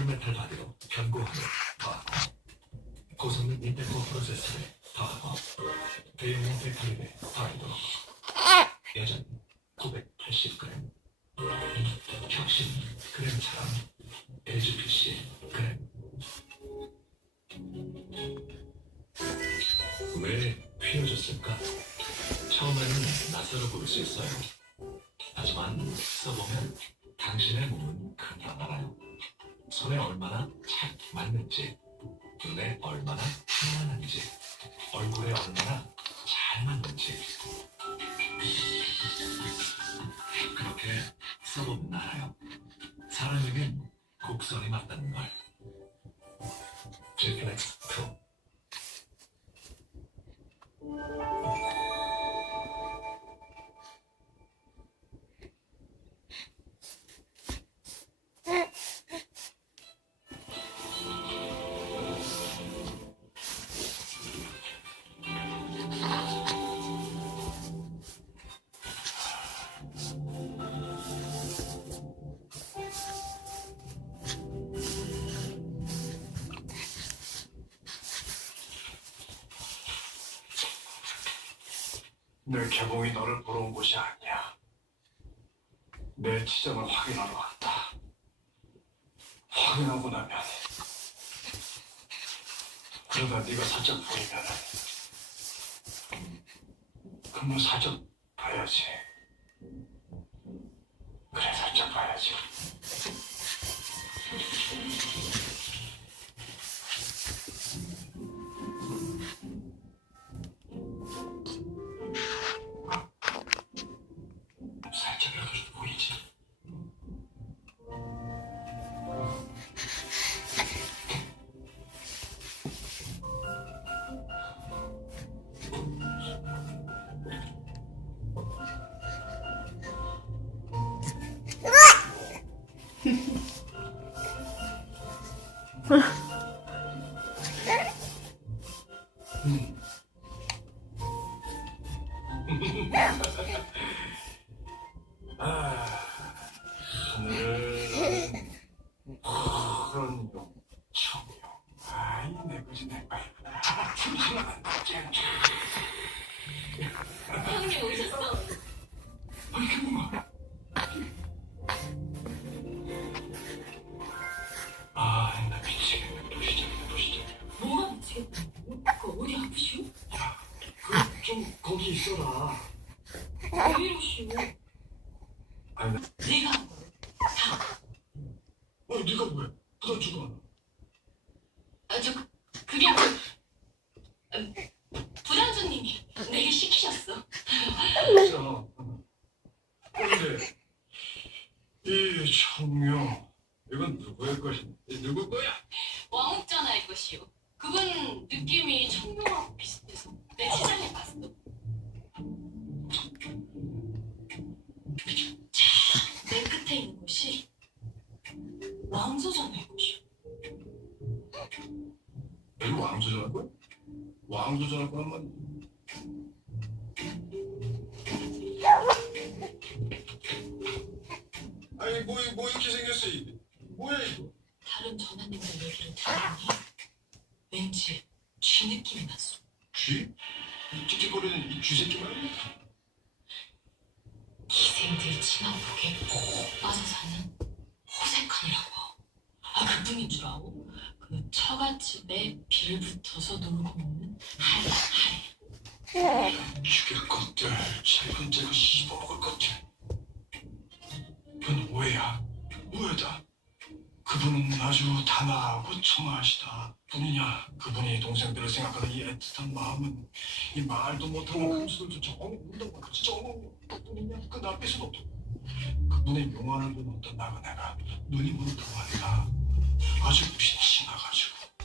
폴메탈 바디로 견고함을 더하고 고성능 인텔코어 프로세서를 더하고 대용량 배터리를 더해도 여전히 980g 혁신 그램처럼 LGPC 그램 왜 휘어졌을까? 처음에는 낯설어 보일 수 있어요. 하지만 써보면 당신의 몸은 금방 알아요. 손에 얼마나 착 맞는지, 눈에 얼마나 편안한지, 얼굴에 얼마나 잘 맞는지. 그렇게 써보면 알아요. 사람에겐 곡선이 맞다는 걸. GPX2 늘 개봉이 너를 보러 온 곳이 아니야. 내 지점을 확인하러 왔다. 확인하고 나면 그러다 네가 살짝 보이면은 그러면 살짝 봐야지. 그래 살짝 봐야지. 음. 아, 하늘은 푸른 용청이요. 아이, 좀, 거기 있어라. 왜? 아니, 나, 내가 한 거를. 어, 네가 왜? 그다 죽어. 아, 저, 그- 그게 뭐, 음, 부장수님이 내게 시키셨어. 자, 근데 이 청룡 이건 누구의 것인데 누구 거야? 왕욱전할 것이오. 그분 여기 왕조전할 거야? 왕조전할 거란 아니 뭐, 뭐 이렇게 생겼어 이게 뭐야 이거 다른 전화님들 얘기를 들어보니 왠지 쥐 느낌이 났어. 쥐? 이 찝찝거리는 이 쥐새끼 말이야 기생들 친화복에 푹 빠져 사는 호색한이라고. 아 그뿐인 줄 아오? 그 처갓집 에 빌붙어서 놀고 먹는 하이 죽일 것들 재근재근 씹어먹을 것들. 그건 오해야. 오해다. 그분은 아주 단아하고 청아하시다 뿐이냐. 그분이 동생들을 생각하는 이 애틋한 마음은 이 말도 못하는 금수들조차 엉엉 진짜 엉엉 뿐이냐. 그 나쁠 수는 없다. 그분의 용안을 본 어떤 나그네가. 눈이 먼 동안이다 아주 빛이 나가지고